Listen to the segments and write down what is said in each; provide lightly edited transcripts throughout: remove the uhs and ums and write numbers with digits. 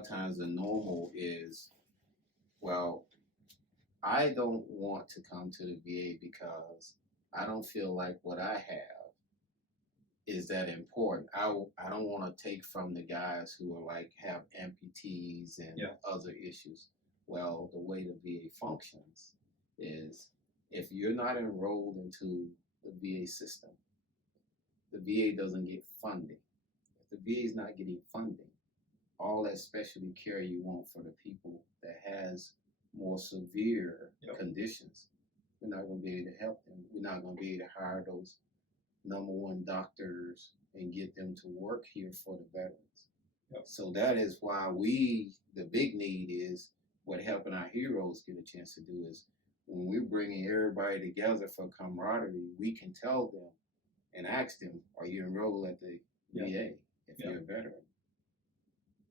of times the normal is, well, I don't want to come to the VA because I don't feel like what I have is that important. I don't want to take from the guys who are like have amputees and other issues. Well, the way the VA functions is if you're not enrolled into the VA system, the VA doesn't get funding. If the VA is not getting funding, all that specialty care you want for the people that has more severe conditions, we're not going to be able to help them. We're not going to be able to hire those #1 doctors and get them to work here for the veterans. So that is why the big need is what helping our heroes get a chance to do is when we're bringing everybody together for camaraderie, we can tell them and ask them, are you enrolled at the VA if you're a veteran?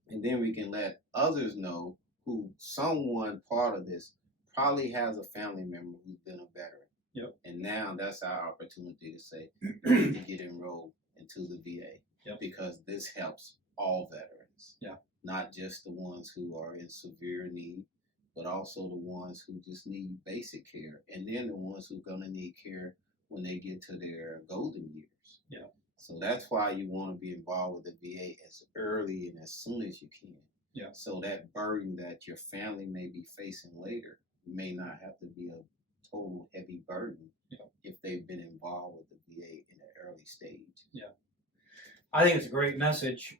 And then we can let others know who someone part of this probably has a family member who's been a veteran. And now that's our opportunity to say, you need to get enrolled into the VA because this helps all veterans. Not just the ones who are in severe need, but also the ones who just need basic care. And then the ones who are going to need care when they get to their golden years. So that's why you want to be involved with the VA as early and as soon as you can. So that burden that your family may be facing later may not have to be a total heavy burden if they've been involved with the VA in an early stage. I think it's a great message,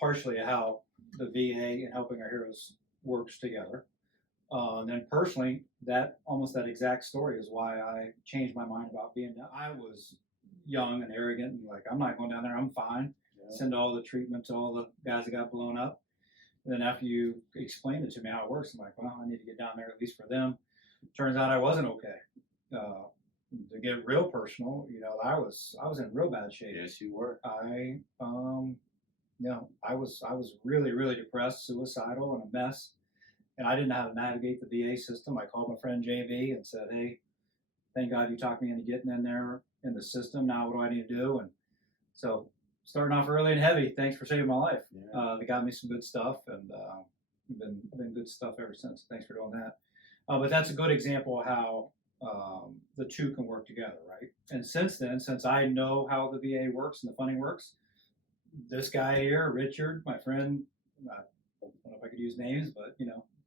partially how the VA and Helping Our Heroes works together. And then personally, that exact story is why I changed my mind about being down. I was young and arrogant and like, I'm not going down there, I'm fine. Send all the treatment to all the guys that got blown up. And then after you explained it to me how it works, I'm like, well, I need to get down there at least for them. Turns out I wasn't okay. To get real personal, I was in real bad shape. Yes, you were. I was really, really depressed, suicidal, and a mess. And I didn't know how to navigate the VA system. I called my friend JB and said, hey, thank God you talked me into getting in there in the system. Now what do I need to do? And so starting off early and heavy, thanks for saving my life. They got me some good stuff, and been good stuff ever since. Thanks for doing that. But that's a good example of how the two can work together, right? And since then, since I know how the VA works and the funding works, this guy here, Richard, my friend, I don't know if I could use names, but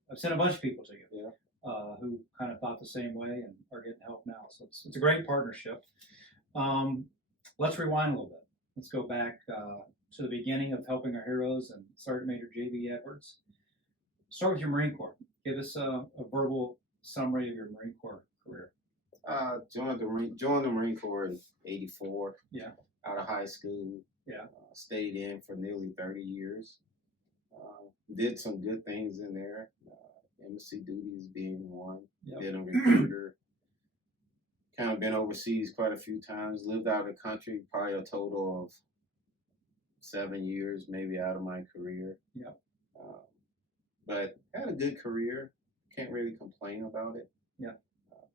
I've sent a bunch of people to you who kind of thought the same way and are getting help now. So it's a great partnership. Let's rewind a little bit. Let's go back to the beginning of Helping Our Heroes and SgtMaj JB Edwards. Start with your Marine Corps. Give us a verbal summary of your Marine Corps career. Joined the Marine Corps in '84. Out of high school. Stayed in for nearly 30 years. Did some good things in there. Embassy duties being one. Been a recruiter. Kind of been overseas quite a few times. Lived out of the country, probably a total of 7 years maybe out of my career. But had a good career. Can't really complain about it.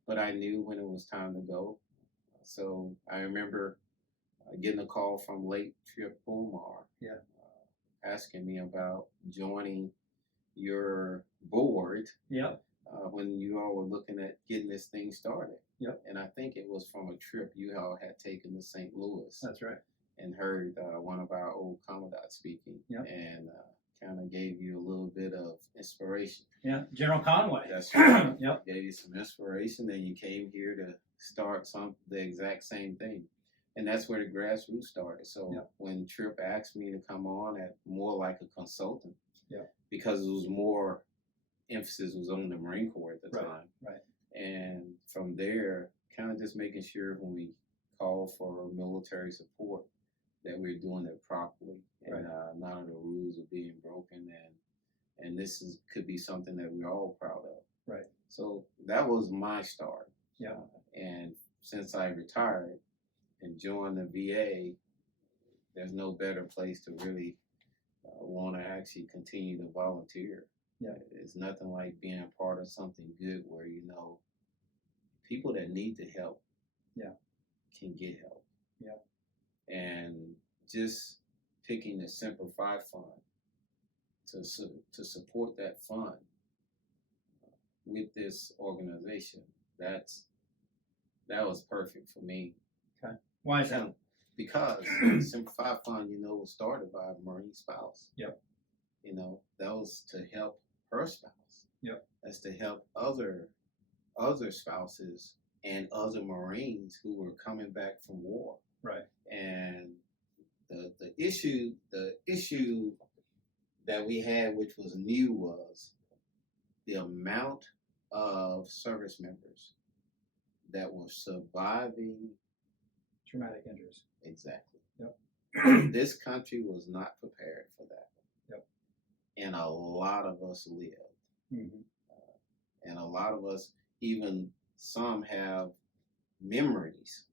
But I knew when it was time to go. So I remember getting a call from late Trip Umar asking me about joining your board when you all were looking at getting this thing started. And I think it was from a trip you all had taken to St. Louis. That's right. And heard one of our old commandants speaking and kind of gave you a little bit of inspiration. General Conway. That's right. Gave you some inspiration, and you came here to start the exact same thing. And that's where the grassroots started. So when Trip asked me to come on at more like a consultant, because it was more emphasis was on the Marine Corps at the time. And from there, kind of just making sure when we call for military support that we're doing it properly and none of the rules are being broken, and this could be something that we're all proud of. So that was my start. And since I retired and joined the VA, there's no better place to really want to actually continue to volunteer. It's nothing like being a part of something good where people that need the help can get help. And just picking the Semper Fi Fund to support that fund with this organization. That was perfect for me. Okay. Why is that? Because the Simplified Fund, was started by a Marine spouse. Yep. That was to help her spouse. Yep. That's to help other spouses and other Marines who were coming back from war. Right. And the issue that we had, which was new, was the amount of service members that were surviving traumatic injuries. Exactly. Yep. This country was not prepared for that. Yep. And a lot of us lived. Mm-hmm. And a lot of us, even some have memories,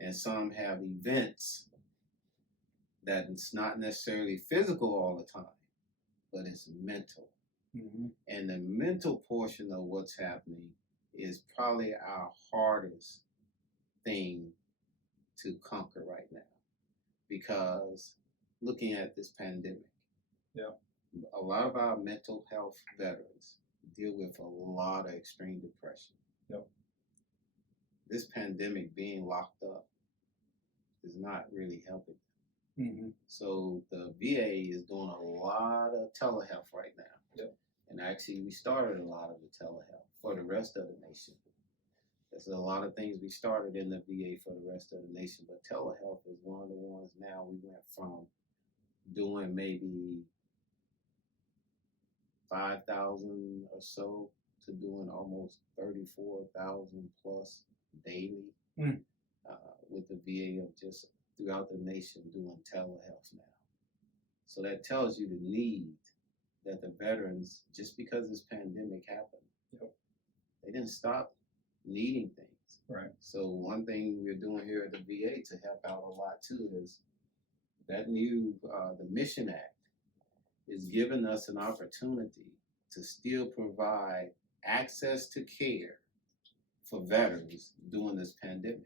and some have events that it's not necessarily physical all the time, but it's mental. Mm-hmm. And the mental portion of what's happening is probably our hardest thing to conquer right now, because looking at this pandemic, a lot of our mental health veterans deal with a lot of extreme depression. Yep. This pandemic, being locked up, is not really helping. Mm-hmm. So the VA is doing a lot of telehealth right now. Yep. And actually, we started a lot of the telehealth for the rest of the nation. There's a lot of things we started in the VA for the rest of the nation, but telehealth is one of the ones now we went from doing maybe 5,000 or so to doing almost 34,000 plus daily with the VA of just throughout the nation doing telehealth now. So that tells you the need that the veterans, just because this pandemic happened, they didn't stop needing things. Right. So one thing we're doing here at the VA to help out a lot too is that new, the Mission Act is giving us an opportunity to still provide access to care for veterans during this pandemic.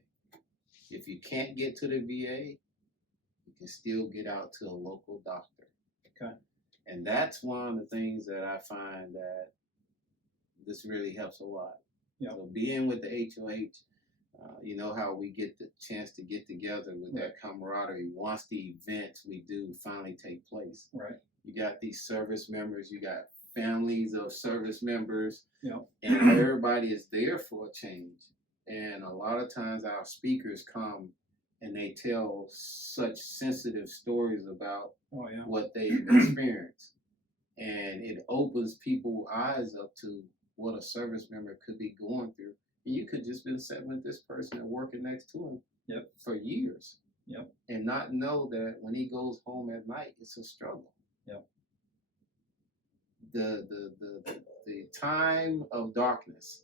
If you can't get to the VA, you can still get out to a local doctor. Okay. And that's one of the things that I find that this really helps a lot. Yep. So being with the HOH, you know how we get the chance to get together with that camaraderie once the events we do finally take place. Right. You got these service members, you got families of service members, Yep. and everybody is there for a change. And a lot of times our speakers come and they tell such sensitive stories about what they've experienced. And it opens people's eyes up to what a service member could be going through. And you could just been sitting with this person and working next to him for years. Yep. And not know that when he goes home at night, it's a struggle. Yep. The time of darkness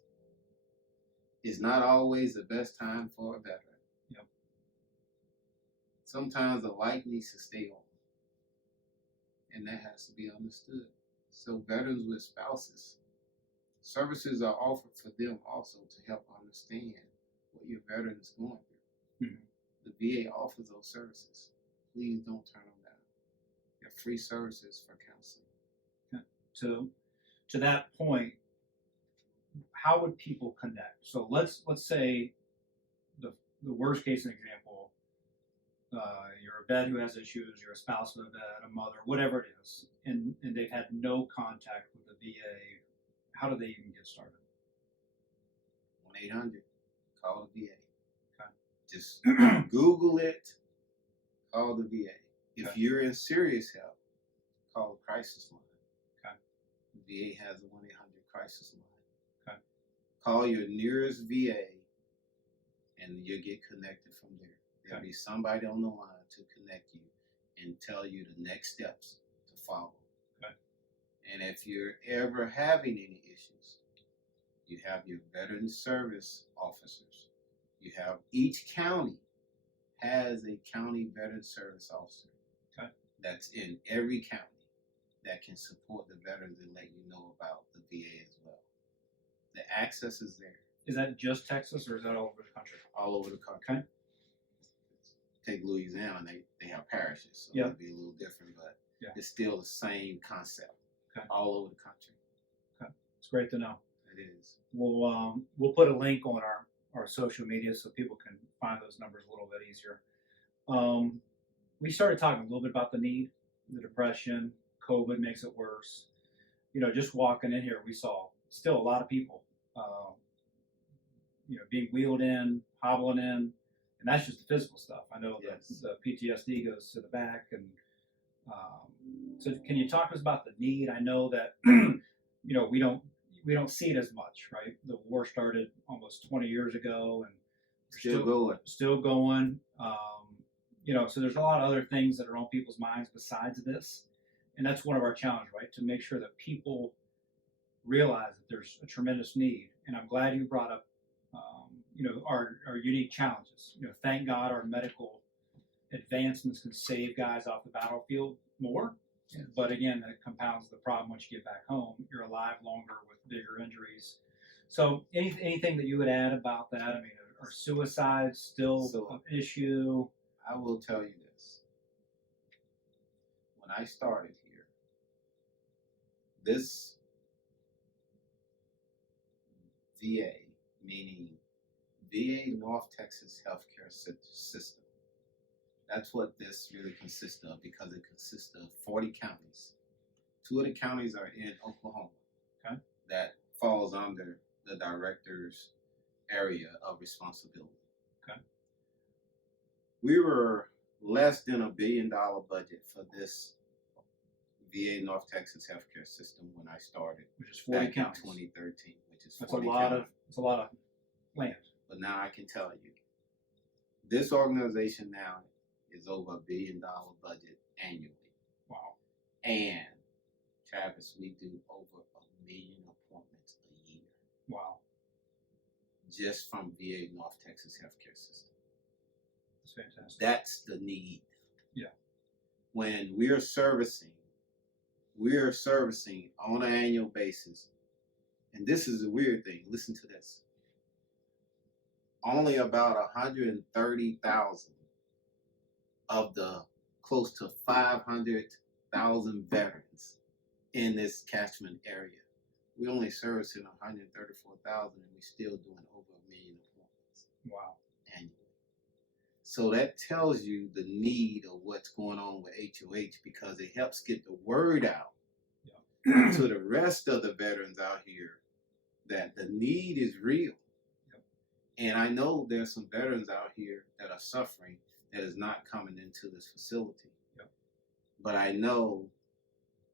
is not always the best time for a veteran. Yep. Sometimes the light needs to stay on. And that has to be understood. So veterans with spouses, services are offered for them also to help understand what your veteran is going through. Mm-hmm. The VA offers those services. Please don't turn them down. They're free services for counseling. To that point, how would people connect? So let's say the worst case example, you're a vet who has issues, you're a spouse of a vet, a mother, whatever it is, and they've had no contact with the VA. How do they even get started? 1-800, call the VA. Okay. Just Google it, call the VA. If Okay. you're in serious help, call the crisis line. Okay. The VA has a 1-800 crisis line. Okay. Call your nearest VA and you'll get connected from there. There'll be somebody on the line to connect you and tell you the next steps to follow. Okay. And if you're ever having any issues, you have your veteran service officers. You have each county has a county veteran service officer. Okay. That's in every county that can support the veterans and let you know about the VA as well. The access is there. Is that just Texas or is that all over the country? All over the country. Okay. Take Louisiana, they have parishes, so Yeah. it'd be a little different, but Yeah. it's still the same concept all over the country. It's great to know. It is. We'll put a link on our social media so people can find those numbers a little bit easier. We started talking a little bit about the need, the depression, COVID makes it worse. Just walking in here, we saw still a lot of people, being wheeled in, hobbling in, and that's just the physical stuff. I know that the PTSD goes to the back, and so can you talk to us about the need? I know that we don't see it as much, right? The war started almost 20 years ago, and still going. So there's a lot of other things that are on people's minds besides this, and that's one of our challenges, right? To make sure that people realize that there's a tremendous need. And I'm glad you brought up, our unique challenges. Thank God our medical advancements can save guys off the battlefield more. Yes. But again, that compounds the problem once you get back home. You're alive longer with bigger injuries. So anything that you would add about that? I mean, are suicides still an issue? I will tell you this. When I started here, this VA, meaning VA North Texas Healthcare System, that's what this really consists of, because it consists of 40 counties. 2 of the counties are in Oklahoma. Okay. That falls under the director's area of responsibility. Okay. We were less than $1 billion budget for this VA North Texas healthcare system when I started, which is 40 back counties. in 2013, which is That's 40 a lot counties. It's a lot of land. But now I can tell you, this organization now is over $1 billion budget annually. Wow. And Travis, we do over 1 million appointments a year. Wow. Just from VA North Texas healthcare system. That's fantastic. That's the need. Yeah. When we're servicing on an annual basis, and this is a weird thing. Listen to this. Only about 130,000 of the close to 500,000 veterans in this catchment area. We only servicing 134,000, and we're still doing over 1 million appointments. Wow. Annually. So that tells you the need of what's going on with HOH, because it helps get the word out to the rest of the veterans out here that the need is real. And I know there's some veterans out here that are suffering that is not coming into this facility. Yep. But I know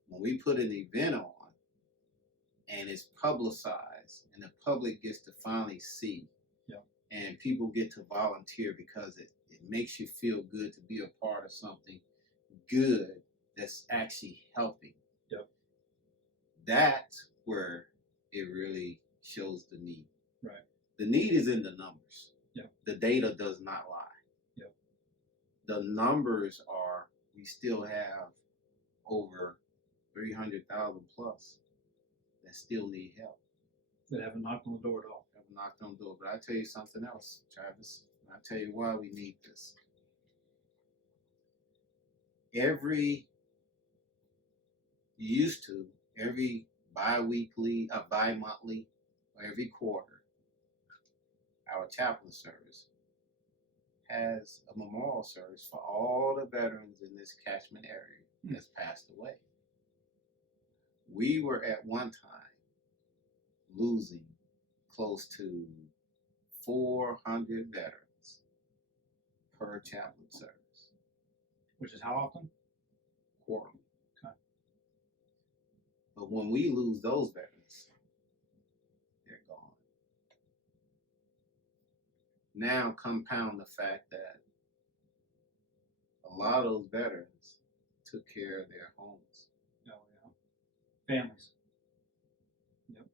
when we put an event on and it's publicized and the public gets to finally see, and people get to volunteer because it makes you feel good to be a part of something good that's actually helping. Yep. That's where it really shows the need. Right. The need is in the numbers. Yep. The data does not lie. Yep. The numbers are, we still have over 300,000 plus that still need help. That haven't knocked on the door at all. Haven't knocked on the door. But I tell you something else, Travis. I tell you why we need this. Every bi-monthly, or every quarter, our chaplain service has a memorial service for all the veterans in this catchment area that's passed away. We were at one time losing close to 400 veterans per chaplain service. Which is how often? Quarterly. Okay. But when we lose those veterans, they're gone. Now compound the fact that a lot of those veterans took care of their homes. Oh, yeah. Families. Yep.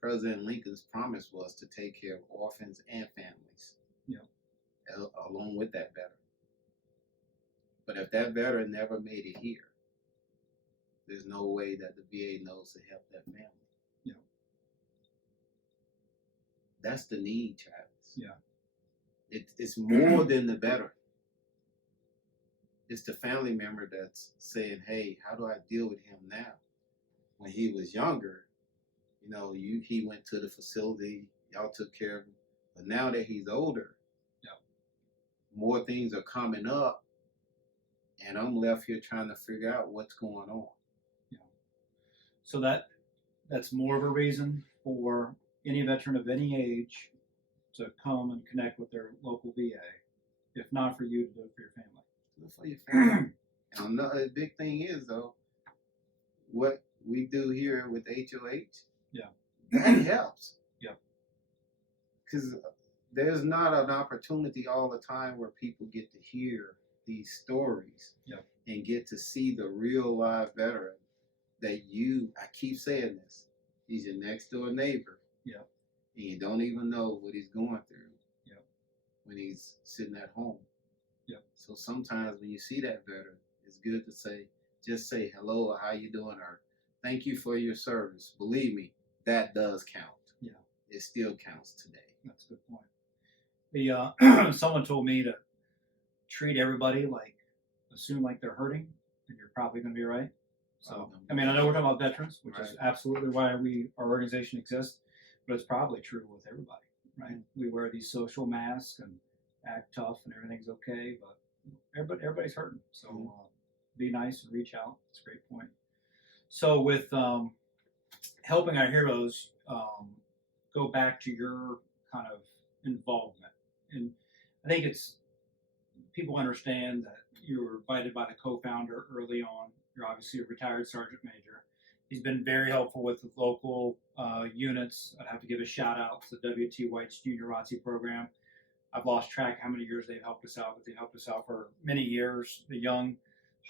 President Lincoln's promise was to take care of orphans and families. Yep. Along with that veteran. But if that veteran never made it here, there's no way that the VA knows to help that family. Yeah. That's the need, Travis. Yeah. It's more than the veteran. it's the family member that's saying, hey, how do I deal with him now? When he was younger, he went to the facility, y'all took care of him. But now that he's older, more things are coming up, and I'm left here trying to figure out what's going on. So that's more of a reason for any veteran of any age to come and connect with their local VA, if not for you, to do it for your family. Do it for your family. And another big thing is, though, what we do here with HOH, that helps. Because there's not an opportunity all the time where people get to hear these stories and get to see the real live veteran that I keep saying this, he's your next door neighbor. And you don't even know what he's going through when he's sitting at home. So sometimes when you see that veteran, it's good to just say hello or how you doing, or thank you for your service. Believe me, that does count. It still counts today. That's a good point. Someone told me to treat everybody assume like they're hurting, and you're probably going to be right. So, I know we're talking about veterans, which is absolutely why our organization exists, but it's probably true with everybody, right? We wear these social masks and act tough and everything's okay, but everybody's hurting. So be nice and reach out. It's a great point. So with helping our heroes, go back to your kind of involvement. And I think people understand that you were invited by the co-founder early on. You're obviously a retired sergeant major. He's been very helpful with the local units. I'd have to give a shout out to the W.T. White's Junior ROTC program. I've lost track how many years they've helped us out, but they helped us out for many years. The young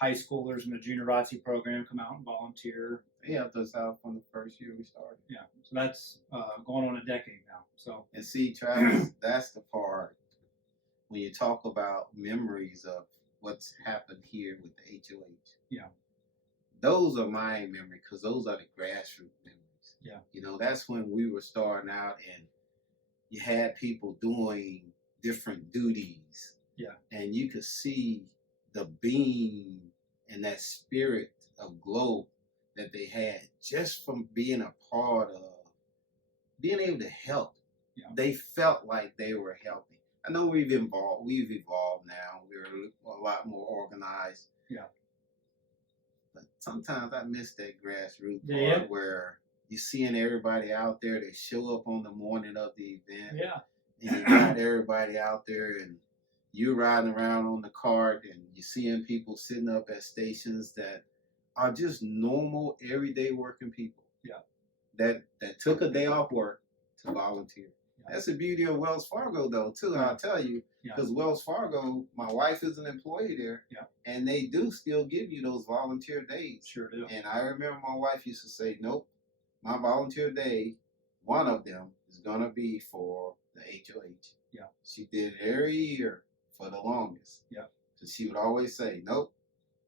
high schoolers in the Junior ROTC program come out and volunteer. They helped us out from the first year we started. So that's going on a decade now. So, and see, Travis, that's the part when you talk about memories of what's happened here with the HOH. Those are my memories, because those are the grassroots memories. That's when we were starting out, and you had people doing different duties. And you could see the beam and that spirit of glow that they had just from being a part of being able to help. They felt like they were helping. I know we've evolved now. We're a lot more organized. But sometimes I miss that grassroots part where you're seeing everybody out there. They show up on the morning of the event. And you got everybody out there, and you're riding around on the cart, and you're seeing people sitting up at stations that are just normal, everyday working people. That took a day off work to volunteer. That's the beauty of Wells Fargo, though, too. I'll tell you, because Wells Fargo, my wife is an employee there, and they do still give you those volunteer days. Sure do. And I remember my wife used to say, nope, my volunteer day, one of them is going to be for the HOH. She did it every year for the longest. So she would always say, nope,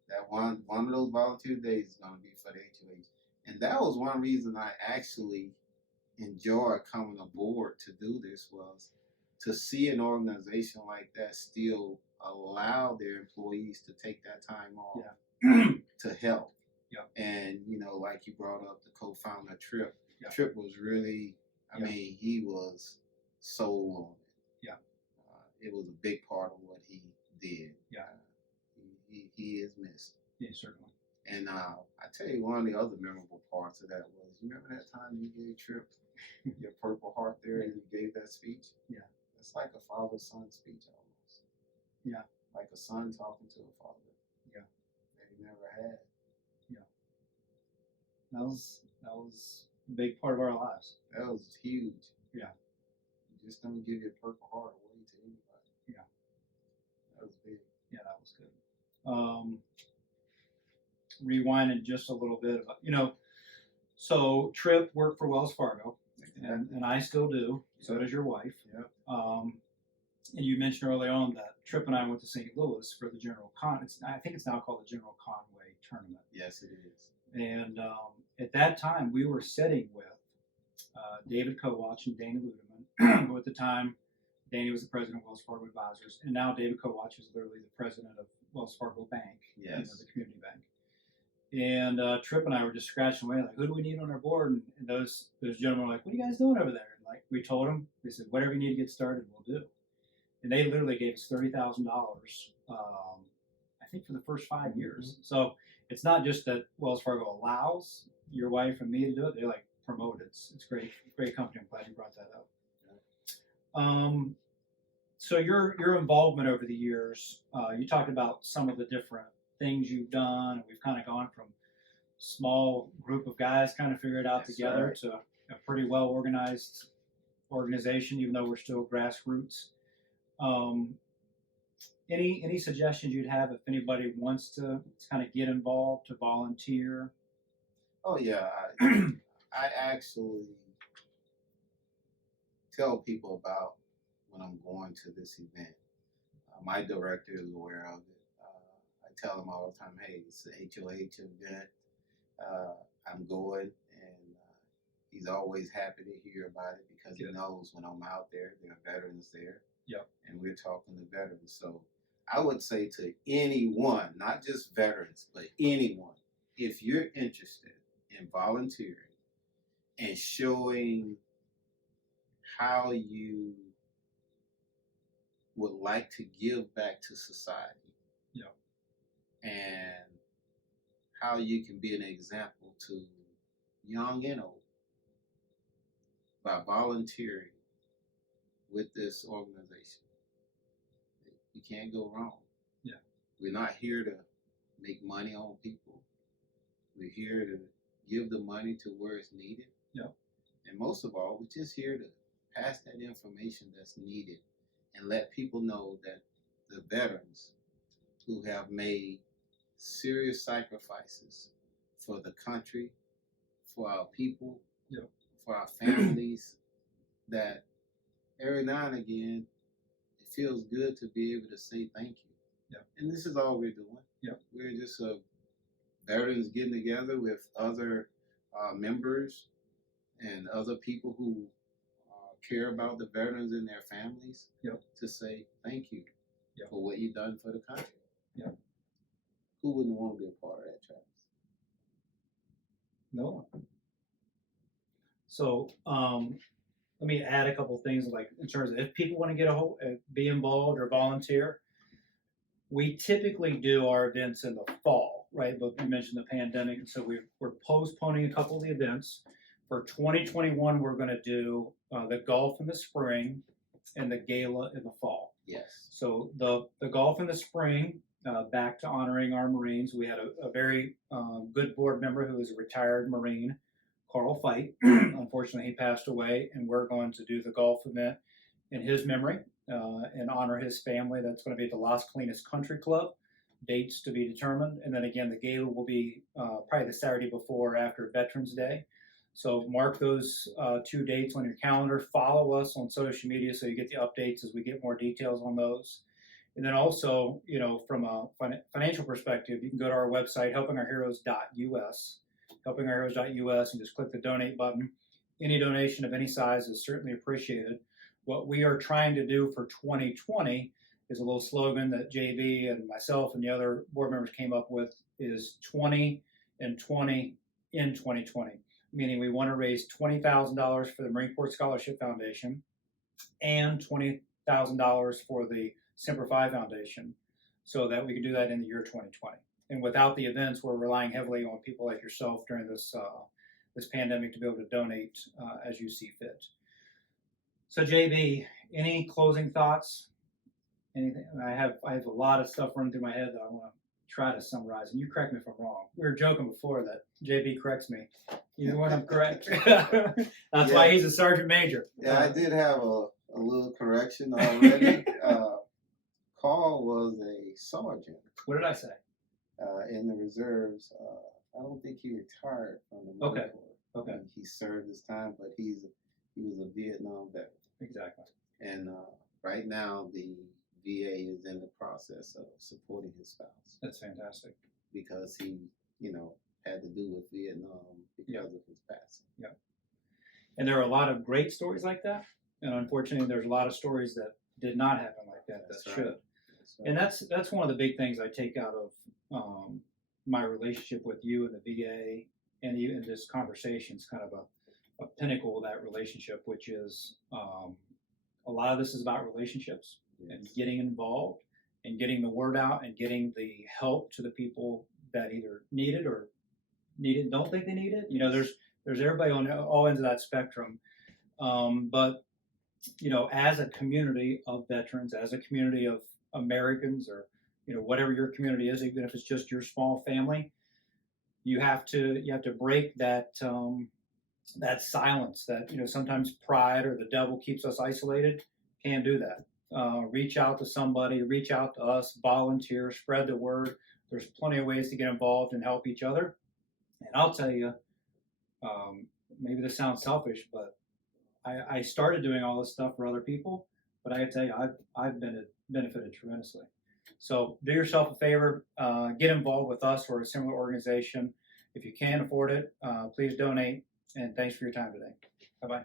that one of those volunteer days is going to be for the HOH. And that was one reason I actually enjoyed coming aboard to do this, was to see an organization like that still allow their employees to take that time off to help. And, like you brought up the co-founder Trip. Trip was really, I mean, he was sold on it. It was a big part of what he did. He is missed. Certainly. And I tell you, one of the other memorable parts of that was, remember that time you gave Trip your Purple Heart there, and you gave that speech? It's like a father-son speech almost. Like a son talking to a father. That he never had. That was a big part of our lives. That was huge. You just don't give your Purple Heart away to anybody. That was big. That was good. Rewinding just a little bit about, so Trip worked for Wells Fargo, and I still do. So does your wife. And you mentioned early on that Trip and I went to St. Louis for the General I think it's now called the General Conway Tournament. Yes, it is. And at that time, we were sitting with David Kowach and Danny Ludeman, who at the time, Danny was the president of Wells Fargo Advisors, and now David Kowach is literally the president of Wells Fargo Bank, Yes. the community bank. And Tripp and I were just scratching away, like, who do we need on our board? And those gentlemen were like, what are you guys doing over there? And like we told them, they said, whatever you need to get started, we'll do. And they literally gave us $30,000, I think, for the first 5 years. So it's not just that Wells Fargo allows your wife and me to do it; they like promote it. It's great, great company. I'm glad you brought that up. So your involvement over the years, you talked about some of the different things you've done. We've kind of gone from small group of guys kind of figure it out together to a pretty well organized organization, even though we're still grassroots. Any suggestions you'd have if anybody wants to kind of get involved, to volunteer? Oh yeah, I actually tell people about when I'm going to this event. My director is aware of it. I tell him all the time, hey, it's the HOH event. I'm going, and he's always happy to hear about it because he knows when I'm out there, there are veterans there. Yep. And we're talking to veterans. So I would say to anyone, not just veterans, but anyone, if you're interested in volunteering and showing how you would like to give back to society, and how you can be an example to young and old by volunteering with this organization, you can't go wrong. Yeah. We're not here to make money on people. We're here to give the money to where it's needed. Yeah. And most of all, we're just here to pass that information that's needed and let people know that the veterans who have made serious sacrifices for the country, for our people, for our families, that every now and again, it feels good to be able to say thank you. Yeah. And this is all we're doing. Yeah. We're just veterans getting together with other members and other people who care about the veterans and their families to say thank you for what you've done for the country. Yeah. Who wouldn't want to be a part of that, Travis? No. So let me add a couple of things, like in terms of if people want to get be involved or volunteer. We typically do our events in the fall, right? But you mentioned the pandemic, and so we're postponing a couple of the events. For 2021, we're going to do the golf in the spring and the gala in the fall. Yes. So the golf in the spring, back to honoring our Marines. We had a very good board member who is a retired Marine, Carl Fight. Unfortunately, he passed away, and we're going to do the golf event in his memory and honor his family. That's going to be at the Las Colinas Country Club. Dates to be determined. And then again, the gala will be probably the Saturday before or after Veterans Day. So mark those 2 dates on your calendar. Follow us on social media so you get the updates as we get more details on those. And then also, from a financial perspective, you can go to our website, helpingourheroes.us, helpingourheroes.us, and just click the donate button. Any donation of any size is certainly appreciated. What we are trying to do for 2020 is a little slogan that JB and myself and the other board members came up with, is 20 and 20 in 2020. Meaning we want to raise $20,000 for the Marine Corps Scholarship Foundation and $20,000 for the Semper Fi Foundation, so that we can do that in the year 2020. And without the events, we're relying heavily on people like yourself during this pandemic to be able to donate as you see fit. So JB, any closing thoughts? Anything? I have a lot of stuff running through my head that I want to try to summarize, and you correct me if I'm wrong. We were joking before that JB corrects me even when I'm correct. That's why he's a sergeant major. Yeah, I did have a little correction already. Carl was a sergeant. What did I say? In the reserves. I don't think he retired from the Marine Corps. Okay. He served his time, but he was a Vietnam veteran. Exactly. And right now, the VA is in the process of supporting his spouse. That's fantastic. Because he, had to do with Vietnam because of his passing. Yeah. And there are a lot of great stories like that. And unfortunately, there's a lot of stories that did not happen like that. That's that right. should. So, And that's one of the big things I take out of my relationship with you and the VA, and even this conversation is kind of a pinnacle of that relationship, which is a lot of this is about relationships and getting involved and getting the word out and getting the help to the people that either need it or need it and don't think they need it. You know, there's everybody on all ends of that spectrum. But you know, as a community of veterans, as a community of Americans, or you know, whatever your community is, even if it's just your small family, you have to break that that silence that, you know, sometimes pride or the devil keeps us isolated. Can't do that. Reach out to somebody, reach out to us, volunteer, spread the word. There's plenty of ways to get involved and help each other. And I'll tell you, maybe this sounds selfish, but I started doing all this stuff for other people, but I gotta tell you, I've benefited tremendously. So do yourself a favor, get involved with us or a similar organization. If you can afford it, please donate. And thanks for your time today. Bye-bye.